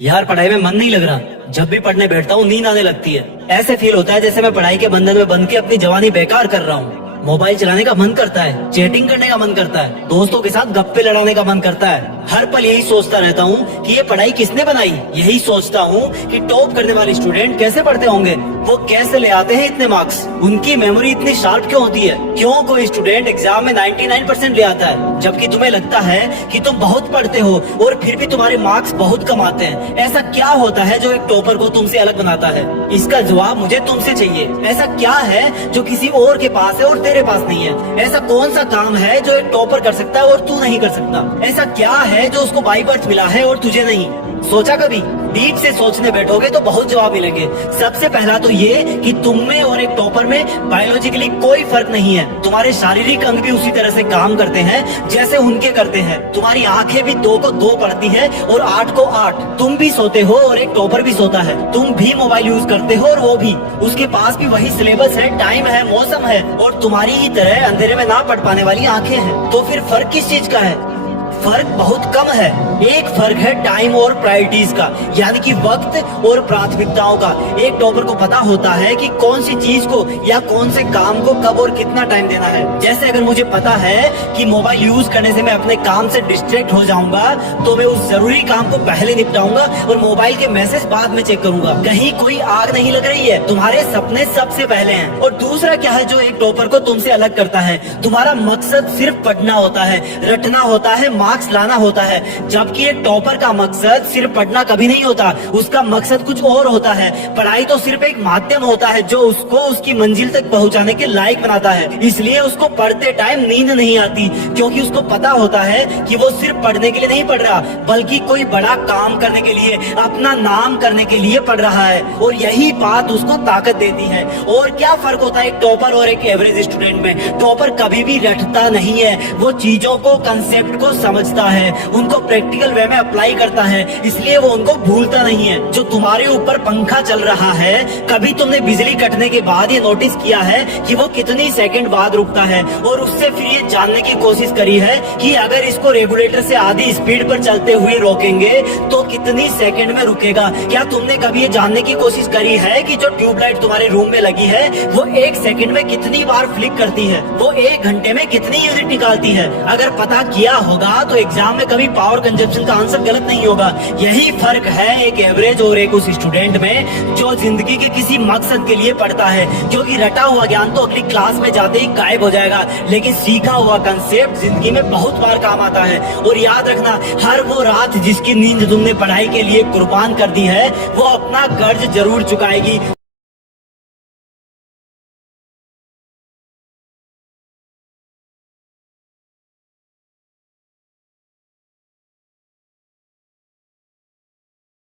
यार पढ़ाई में मन नहीं लग रहा। जब भी पढ़ने बैठता हूँ नींद आने लगती है। ऐसे फील होता है जैसे मैं पढ़ाई के बंधन में बंध के अपनी जवानी बेकार कर रहा हूँ। मोबाइल चलाने का मन करता है, चैटिंग करने का मन करता है, दोस्तों के साथ गप्पे लड़ाने का मन करता है। हर पल यही सोचता रहता हूँ कि ये पढ़ाई किसने बनाई। यही सोचता हूँ कि टॉप करने वाले स्टूडेंट कैसे पढ़ते होंगे, वो कैसे ले आते हैं इतने मार्क्स, उनकी मेमोरी इतनी शार्प क्यों होती है, क्यों कोई स्टूडेंट एग्जाम में 99% ले आता है जबकि तुम्हें लगता है कि तुम बहुत पढ़ते हो और फिर भी तुम्हारे मार्क्स बहुत कम आते हैं। ऐसा क्या होता है जो एक टॉपर को तुमसे अलग बनाता है? इसका जवाब मुझे तुमसे चाहिए। ऐसा क्या है जो किसी और के पास है और तेरे पास नहीं है? ऐसा कौन सा काम है जो एक टॉपर कर सकता है और तू नहीं कर सकता? ऐसा क्या है जो उसको बाई बर्थ मिला है और तुझे नहीं? सोचा कभी? डीप से सोचने बैठोगे तो बहुत जवाब मिलेंगे। सबसे पहला तो ये कि तुम में और एक टॉपर में बायोलॉजिकली कोई फर्क नहीं है। तुम्हारे शारीरिक अंग भी उसी तरह से काम करते हैं जैसे उनके करते हैं। तुम्हारी आंखें भी 2 को 2 पढ़ती है और 8 को 8। तुम भी सोते हो और एक टॉपर भी सोता है। तुम भी मोबाइल यूज करते हो और वो भी। उसके पास भी वही सिलेबस है, टाइम है, मौसम है और तुम्हारी ही तरह अंधेरे में ना पढ़ पाने वाली आंखें हैं। तो फिर फर्क किस चीज का है? फर्क बहुत कम है। एक फर्क है टाइम और प्रायोरिटीज का, यानी कि वक्त और प्राथमिकताओं का। एक टॉपर को पता होता है कि कौन सी चीज को या कौन से काम को कब और कितना टाइम देना है। जैसे अगर मुझे पता है कि मोबाइल यूज करने से मैं अपने काम से डिस्ट्रैक्ट हो जाऊंगा तो मैं उस जरूरी काम को पहले निपटाऊंगा और मोबाइल के मैसेज बाद में चेक करूंगा। कहीं कोई आग नहीं लग रही है, तुम्हारे सपने सबसे पहले हैं। और दूसरा क्या है जो एक टॉपर को तुमसे अलग करता है? तुम्हारा मकसद सिर्फ पढ़ना होता है, रटना होता है, मार्क्स लाना होता है। जबकि एक टॉपर का मकसद सिर्फ पढ़ना कभी नहीं होता, उसका मकसद कुछ और होता है। पढ़ाई तो सिर्फ एक माध्यम होता है जो उसको उसकी मंजिल तक पहुंचाने के लायक बनाता है। इसलिए उसको पढ़ते टाइम नींद नहीं आती, क्योंकि उसको पता होता है कि वो सिर्फ पढ़ने के लिए नहीं पढ़ रहा, बल्कि कोई बड़ा काम करने के लिए, अपना नाम करने के लिए पढ़ रहा है। और यही बात उसको ताकत देती है। और क्या फर्क होता है एक टॉपर और एक एवरेज स्टूडेंट में? टॉपर कभी भी रटता नहीं है, वो चीजों को, कंसेप्ट को समझता है, उनको प्रैक्टिकल वे में अप्लाई करता है, इसलिए वो उनको भूलता नहीं है। जो तुम्हारे ऊपर पंखा चल रहा है, कभी तुमने बिजली कटने के बाद ये नोटिस किया है कि वो कितनी सेकंड बाद रुकता है? और उससे फिर ये जानने की कोशिश करी है कि अगर इसको रेगुलेटर से आधी स्पीड पर चलते हुए रोकेंगे तो कितनी सेकंड में रुकेगा? क्या तुमने कभी ये जानने की कोशिश करी है कि जो ट्यूबलाइट तुम्हारे रूम में लगी है वो 1 सेकंड में कितनी बार फ्लिक करती है? वो 1 घंटे में कितनी यूनिट निकालती है? अगर पता किया होगा तो एग्जाम में कभी पावर कंजप्शन का आंसर गलत नहीं होगा। यही फर्क है एक एवरेज और एक उस स्टूडेंट में जो जिंदगी के किसी मकसद के लिए पढ़ता है। क्योंकि रटा हुआ ज्ञान तो अगली क्लास में जाते ही गायब हो जाएगा, लेकिन सीखा हुआ कंसेप्ट जिंदगी में बहुत बार काम आता है। और याद रखना, हर वो रात जिसकी नींद तुमने पढ़ाई के लिए कुर्बान कर दी है वो अपना कर्ज जरूर चुकाएगी।